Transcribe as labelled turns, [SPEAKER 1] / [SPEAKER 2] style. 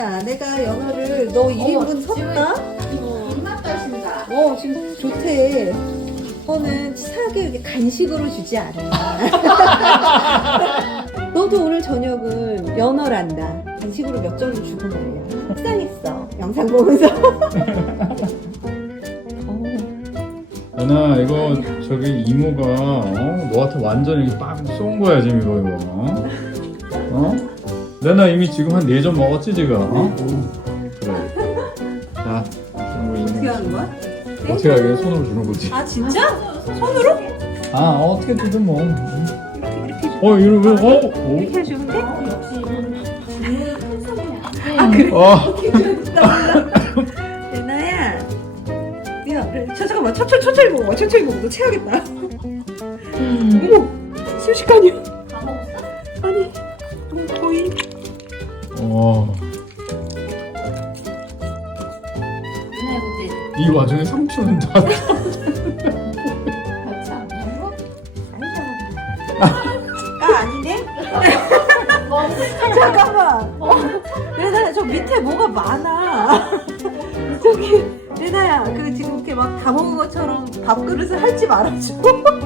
[SPEAKER 1] 내가 연어를 너 1인분 섰다?
[SPEAKER 2] 입맛 따신다.
[SPEAKER 1] 지금 좋대. 이거는 싸게 이렇게 간식으로 주지 않아. 너도 오늘 저녁은 연어란다. 간식으로 몇 점을 주고 말이야. 속상했어. 영상 보면서.
[SPEAKER 3] 연아 이거 저기 이모가 너한테 완전 이렇게 빡 쏜 거야 지금 이거. 내나 이미 지금 한 4점 먹었지 지금. 그래. 자,
[SPEAKER 1] 어떻게 하는 거야?
[SPEAKER 3] 어떻게 하게 손으로 주는 거지.
[SPEAKER 1] 아 진짜? 손으로?
[SPEAKER 3] 어떻게 주든 뭐.
[SPEAKER 1] 이렇게
[SPEAKER 3] 이러면
[SPEAKER 1] 이렇게 해주는데?
[SPEAKER 2] 역시
[SPEAKER 1] 레나야. 야, 잠깐만. 천천히 먹어. 천천히 먹어. 너 체하겠다. 어머, 순식간이야.
[SPEAKER 2] 다 먹었어?
[SPEAKER 1] 아니, 거의.
[SPEAKER 2] 누나 해보지.
[SPEAKER 3] 이 와중에 삼촌은 다.
[SPEAKER 2] 같이 안 먹어?
[SPEAKER 1] 아니네? 잠깐만. 레나야, 저 밑에 뭐가 많아. 저기, 레나야, 그 지금 이렇게 막 다 먹은 것처럼 밥그릇을 할지 말아줘.